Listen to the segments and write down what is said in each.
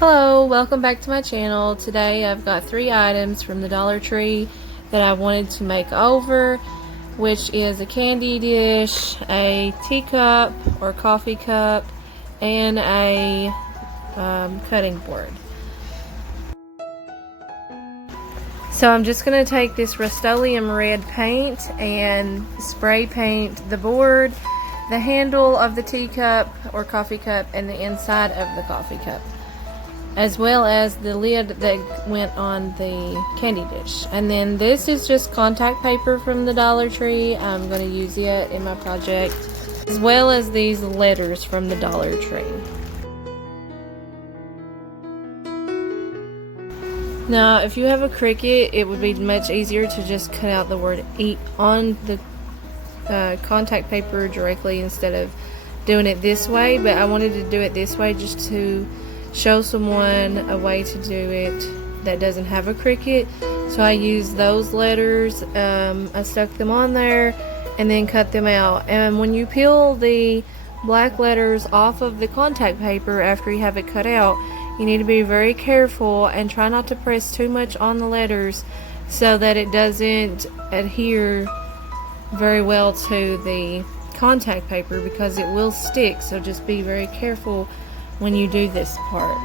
Hello, welcome back to my channel. Today I've got 3 items from the Dollar Tree that I wanted to make over, which is a candy dish, a teacup or coffee cup, and a cutting board. So I'm just going to take this Rust-Oleum red paint and spray paint the board, the handle of the teacup or coffee cup, and the inside of the coffee cup, as well as the lid that went on the candy dish. And then this is just contact paper from the Dollar Tree. I'm going to use it in my project, as well as these letters from the Dollar Tree. Now, if you have a Cricut, it would be much easier to just cut out the word "eat" on the contact paper directly instead of doing it this way, but I wanted to do it this way just to show someone a way to do it that doesn't have a Cricut. So I used those letters, I stuck them on there and then cut them out. And when you peel the black letters off of the contact paper after you have it cut out, you need to be very careful and try not to press too much on the letters so that it doesn't adhere very well to the contact paper, because it will stick. So just be very careful when you do this part.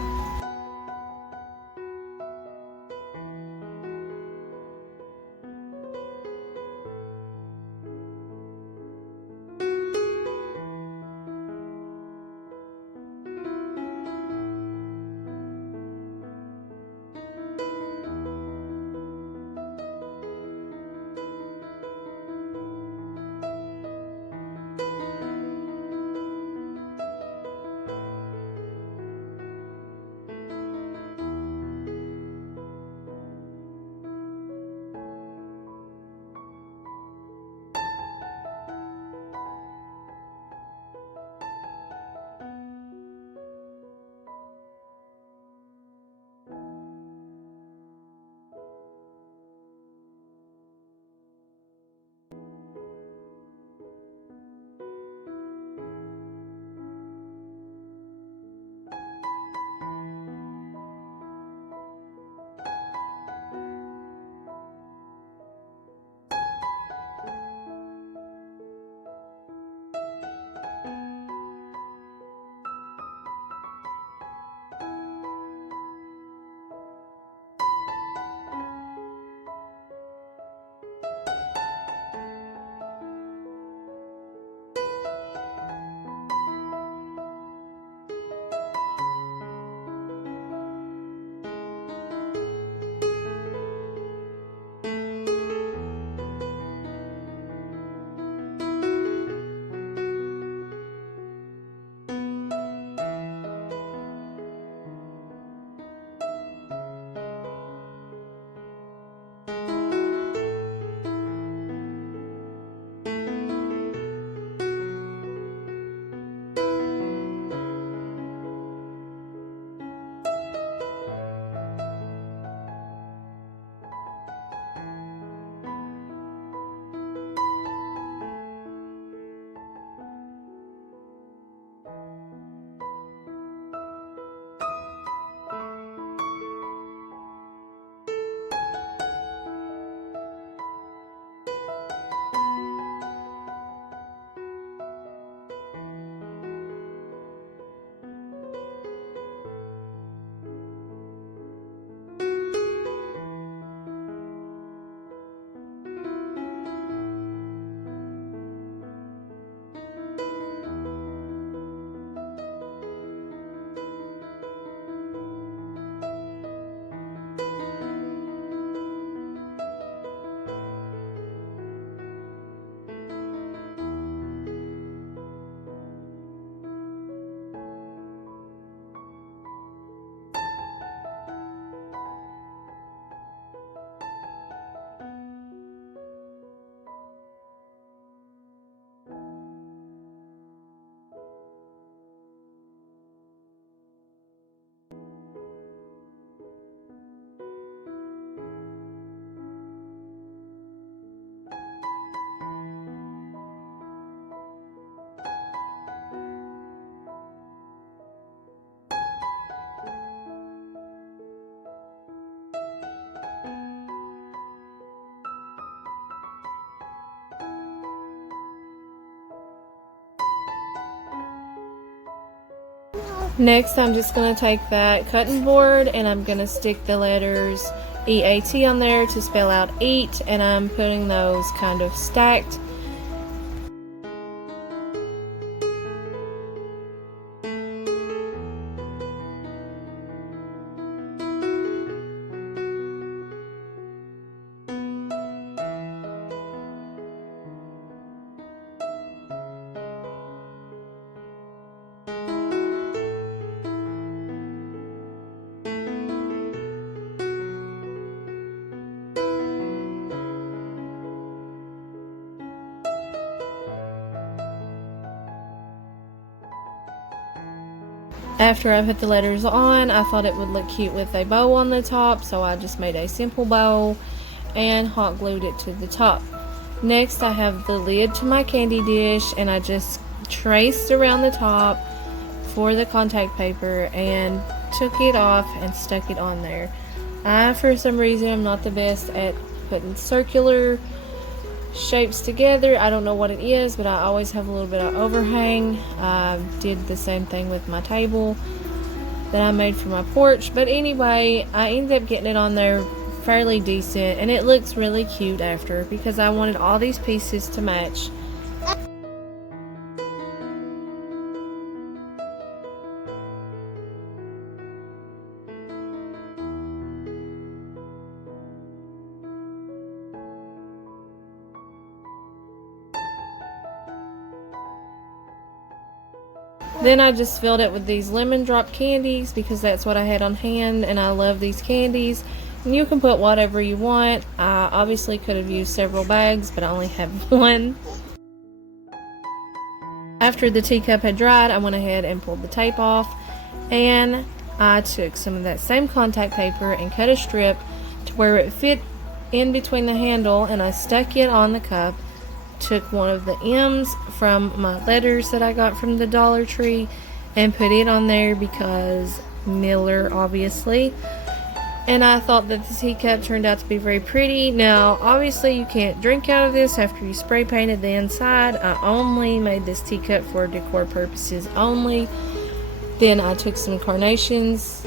Next, I'm just going to take that cutting board and I'm going to stick the letters EAT on there to spell out eat, and I'm putting those kind of stacked. After I put the letters on, I thought it would look cute with a bow on the top, so I just made a simple bow and hot glued it to the top. Next, I have the lid to my candy dish, and I just traced around the top for the contact paper and took it off and stuck it on there. For some reason, I'm not the best at putting circular shapes together. I don't know what it is, but I always have a little bit of overhang. I did the same thing with my table that I made for my porch, but anyway, I ended up getting it on there fairly decent, and it looks really cute after, because I wanted all these pieces to match. Then I just filled it with these lemon drop candies because that's what I had on hand, and I love these candies. And you can put whatever you want. I obviously could have used several bags, but I only have one. After the teacup had dried, I went ahead and pulled the tape off, and I took some of that same contact paper and cut a strip to where it fit in between the handle, and I stuck it on the cup. Took one of the M's from my letters that I got from the Dollar Tree and put it on there because Miller, obviously. And I thought that the teacup turned out to be very pretty. Now, obviously you can't drink out of this after you spray painted the inside. I only made this teacup for decor purposes only. Then I took some carnations